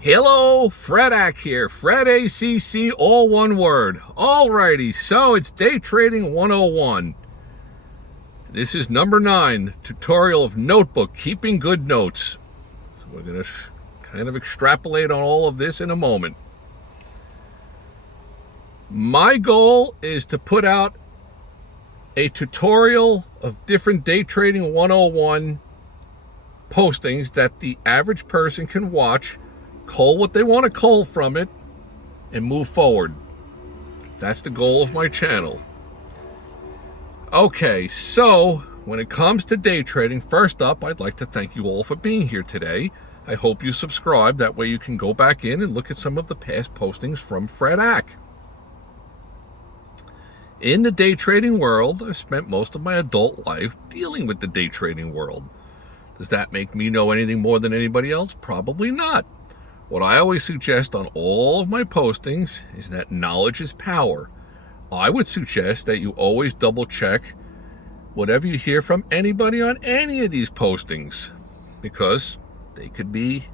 Hello, Fredak here. Fred ACC, all one word. Alrighty, so it's Day Trading 101. This is number 9, tutorial of notebook, keeping good notes. So we're going to kind of extrapolate on all of this in a moment. My goal is to put out a tutorial of different Day Trading 101 postings that the average person can watch, cull what they want to cull from it, and move forward. That's the goal of my channel. Okay, so when it comes to day trading, first up, I'd like to thank you all for being here today. I hope you subscribe. That way you can go back in and look at some of the past postings from Fredak. In the day trading world, I've spent most of my adult life dealing with the day trading world. Does that make me know anything more than anybody else? Probably not. What I always suggest on all of my postings is that knowledge is power. I would suggest that you always double check whatever you hear from anybody on any of these postings, because they could be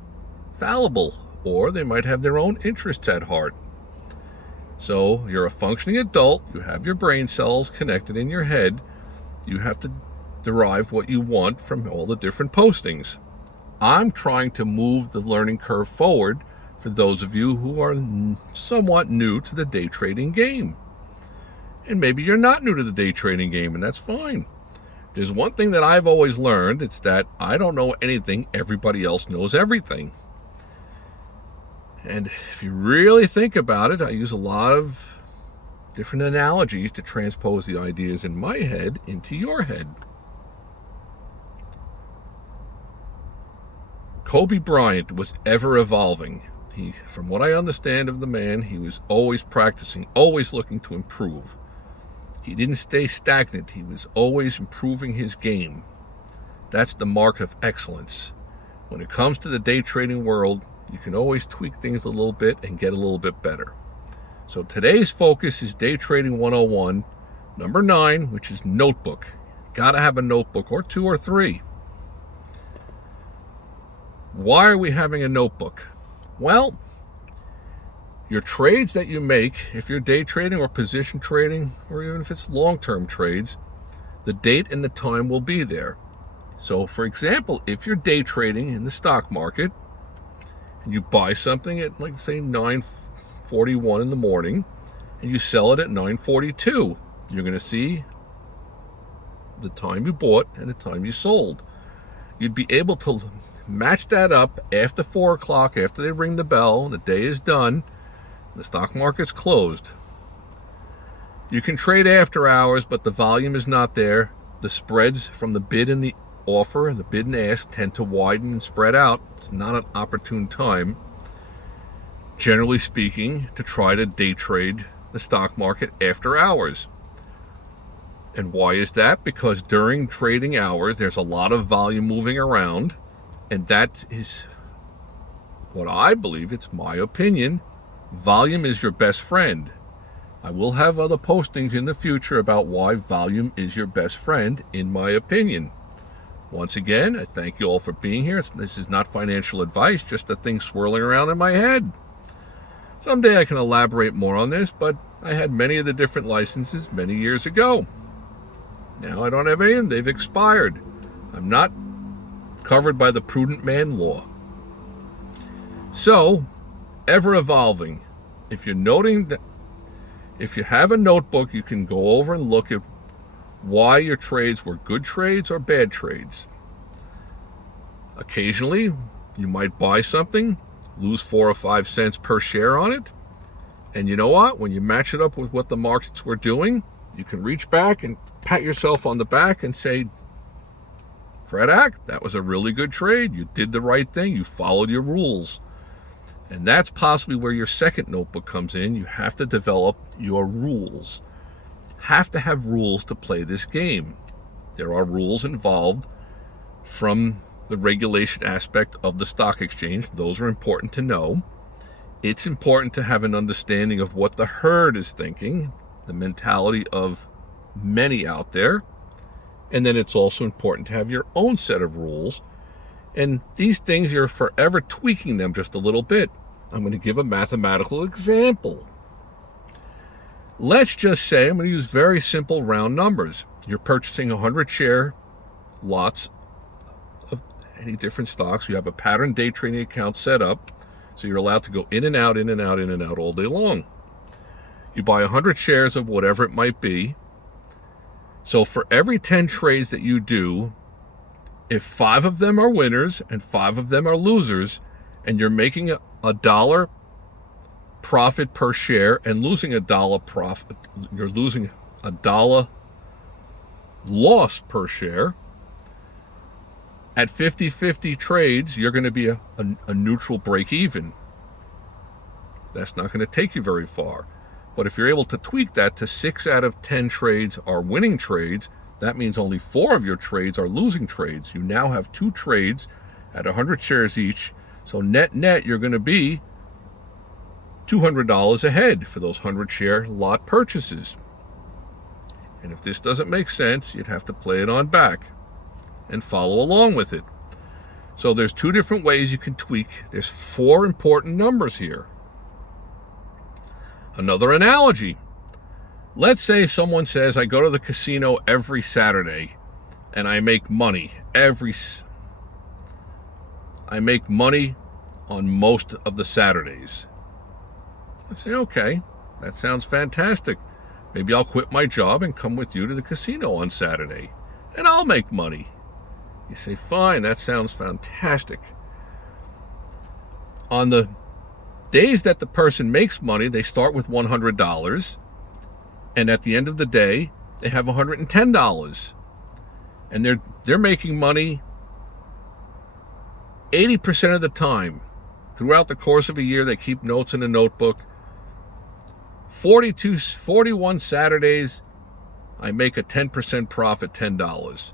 fallible or they might have their own interests at heart. So you're a functioning adult, you have your brain cells connected in your head, you have to derive what you want from all the different postings. I'm trying to move the learning curve forward for those of you who are somewhat new to the day trading game. And maybe you're not new to the day trading game, and that's fine. There's one thing that I've always learned, it's that I don't know anything, everybody else knows everything. And if you really think about it, I use a lot of different analogies to transpose the ideas in my head into your head. Kobe Bryant was ever evolving. From what I understand of the man, he was always practicing, always looking to improve. He didn't stay stagnant. He was always improving his game. That's the mark of excellence. When it comes to the day trading world, you can always tweak things a little bit and get a little bit better. So today's focus is Day Trading 101, number 9, which is notebook. Gotta have a notebook, or 2 or 3. Why are we having a notebook? Well, your trades that you make, if you're day trading or position trading, or even if it's long-term trades, the date and the time will be there. So, for example, if you're day trading in the stock market, and you buy something at, like, say, 9:41 in the morning, and you sell it at 9:42, you're going to see the time you bought and the time you sold. You'd be able to match that up after 4 o'clock, after they ring the bell, and the day is done, the stock market's closed. You can trade after hours, but the volume is not there. The spreads from the bid and the offer, the bid and ask, tend to widen and spread out. It's not an opportune time, generally speaking, to try to day trade the stock market after hours. And why is that? Because during trading hours, there's a lot of volume moving around. And that is what I believe, it's my opinion, volume is your best friend. I will have other postings in the future about why volume is your best friend, in my opinion. Once again, I thank you all for being here. This is not financial advice, just a thing swirling around in my head. Someday I can elaborate more on this, but I had many of the different licenses many years ago. Now I don't have any, and they've expired. I'm not covered by the prudent man law. So, ever evolving. If you're noting that, if you have a notebook, you can go over and look at why your trades were good trades or bad trades. Occasionally, you might buy something, lose 4 or 5 cents per share on it, and you know what? When you match it up with what the markets were doing, you can reach back and pat yourself on the back and say, Fredak, that was a really good trade. You did the right thing. You followed your rules. And that's possibly where your second notebook comes in. You have to develop your rules. Have to have rules to play this game. There are rules involved from the regulation aspect of the stock exchange. Those are important to know. It's important to have an understanding of what the herd is thinking, the mentality of many out there. And then it's also important to have your own set of rules And these things, you're forever tweaking them just a little bit. I'm going to give a mathematical example. Let's just say, I'm going to use very simple round numbers. You're purchasing 100 share lots of any different stocks. You have a pattern day trading account set up, so you're allowed to go in and out, in and out, in and out all day long. You buy 100 shares of whatever it might be. So for every 10 trades that you do, if 5 of them are winners and 5 of them are losers, and you're making a dollar profit per share and losing a dollar profit, you're losing a dollar loss per share. At 50-50 trades, you're going to be a neutral break even. That's not going to take you very far. But if you're able to tweak that to 6 out of 10 trades are winning trades, that means only 4 of your trades are losing trades. You now have 2 trades at 100 shares each. So net, you're going to be $200 ahead for those 100 share lot purchases. And if this doesn't make sense, you'd have to play it on back and follow along with it. So there's 2 different ways you can tweak. There's 4 important numbers here. Another analogy. Let's say someone says, I go to the casino every Saturday and I make money on most of the Saturdays. I say, okay, that sounds fantastic. Maybe I'll quit my job and come with you to the casino on Saturday, and I'll make money. You say, fine, that sounds fantastic. On the days that the person makes money, they start with $100, and at the end of the day, they have $110. And they're making money 80% of the time. Throughout the course of a year, they keep notes in a notebook. 41 Saturdays, I make a 10% profit, $10.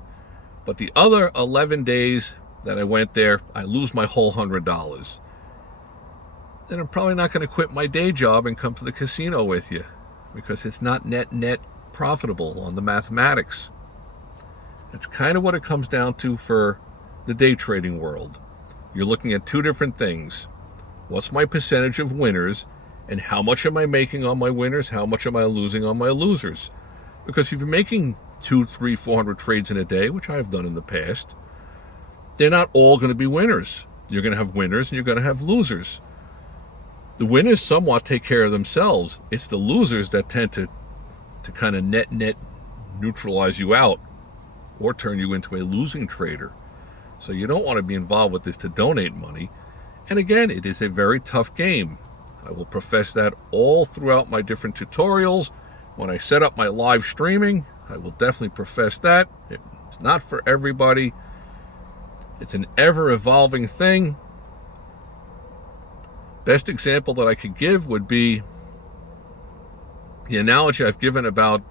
But the other 11 days that I went there, I lose my whole $100. Then I'm probably not going to quit my day job and come to the casino with you, because it's not net profitable on the mathematics. That's kind of what it comes down to for the day trading world. You're looking at 2 different things. What's my percentage of winners, and how much am I making on my winners? How much am I losing on my losers? Because if you're making 200, 300, 400 trades in a day, which I've done in the past, they're not all going to be winners. You're going to have winners and you're going to have losers. The winners somewhat take care of themselves. It's the losers that tend to kind of net neutralize you out or turn you into a losing trader. So you don't want to be involved with this to donate money. And again, it is a very tough game. I will profess that all throughout my different tutorials. When I set up my live streaming, I will definitely profess that. It's not for everybody. It's an ever-evolving thing. Best example that I could give would be the analogy I've given about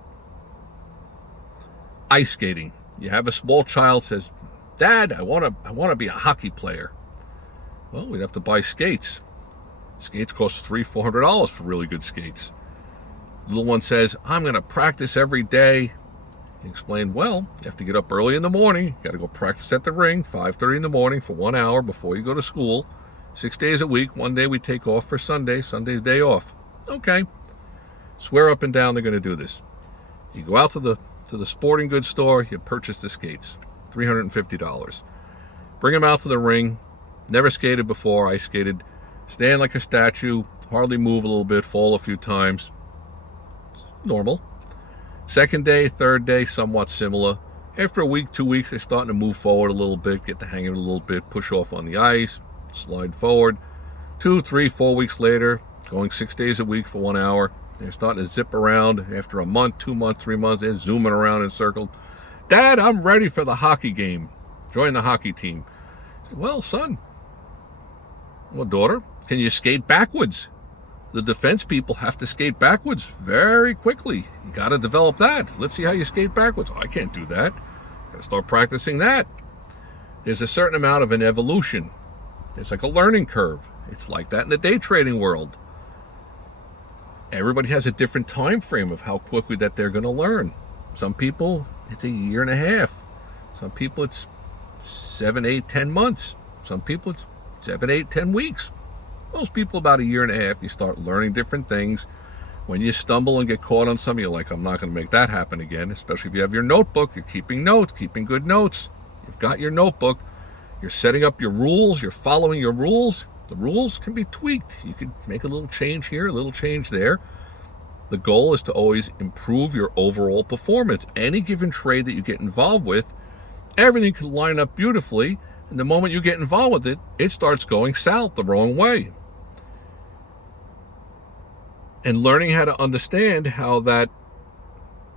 ice skating. You have a small child says, Dad, I want to be a hockey player. Well, we'd have to buy skates. Skates cost $300, $400 for really good skates. The little one says, I'm going to practice every day. You explain, well, you have to get up early in the morning. You got to go practice at the ring, 5:30 in the morning for 1 hour before you go to school. 6 days a week. 1 day we take off for Sunday. Sunday's day off. Okay. Swear up and down they're going to do this. You go out to the sporting goods store. You purchase the skates. $350. Bring them out to the ring. Never skated before. I skated. Stand like a statue. Hardly move a little bit. Fall a few times. Normal. Second day, third day, somewhat similar. After a week, 2 weeks, they're starting to move forward a little bit, get the hang of it a little bit, push off on the ice, slide forward. 2, 3, 4 weeks later, going 6 days a week for 1 hour, they're starting to zip around. After a month, 2 months, 3 months, they're zooming around in circles. Dad, I'm ready for the hockey game. Join the hockey team. I said, well, son, well, daughter, can you skate backwards? The defense people have to skate backwards very quickly. You got to develop that. Let's see how you skate backwards. Oh, I can't do that. Got to start practicing that. There's a certain amount of an evolution. It's like a learning curve. It's like that in the day trading world. Everybody has a different time frame of how quickly that they're going to learn. Some people, it's a year and a half. Some people, it's 7, 8, 10 months. Some people it's 7, 8, 10 weeks. Most people about a year and a half. You start learning different things. When you stumble and get caught on something, you're like, I'm not going to make that happen again. Especially if you have your notebook, you're keeping notes, keeping good notes. You've got your notebook. You're setting up your rules. You're following your rules. The rules can be tweaked. You can make a little change here, a little change there. The goal is to always improve your overall performance. Any given trade that you get involved with, everything can line up beautifully. And the moment you get involved with it, it starts going south the wrong way. And learning how to understand how that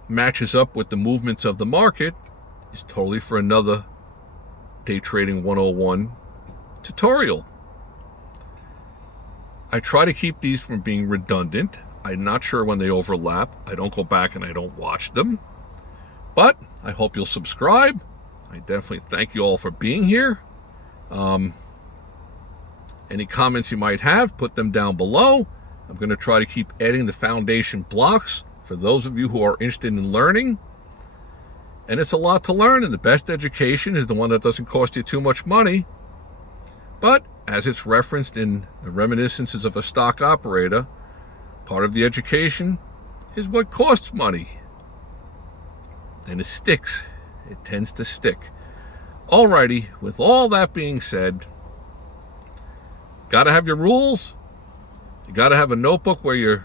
matches up with the movements of the market is totally for another Day Trading 101 tutorial. I try to keep these from being redundant. I'm not sure when they overlap. I don't go back and I don't watch them. But I hope you'll subscribe. I definitely thank you all for being here. Any comments you might have, put them down below. I'm going to try to keep adding the foundation blocks for those of you who are interested in learning. And it's a lot to learn, and the best education is the one that doesn't cost you too much money. But as it's referenced in the Reminiscences of a Stock Operator, part of the education is what costs money. Then it sticks. It tends to stick. Alrighty, with all that being said, got to have your rules. You got to have a notebook where you're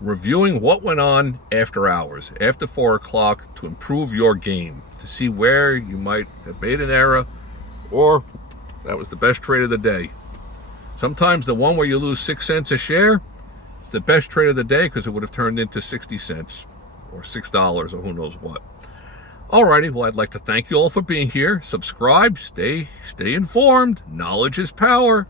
reviewing what went on after hours, after 4 o'clock, to improve your game, to see where you might have made an error, or that was the best trade of the day. Sometimes the one where you lose 6 cents a share is the best trade of the day because it would have turned into 60 cents or $6 or who knows what. Alrighty, well, I'd like to thank you all for being here. Subscribe, stay informed. Knowledge is power.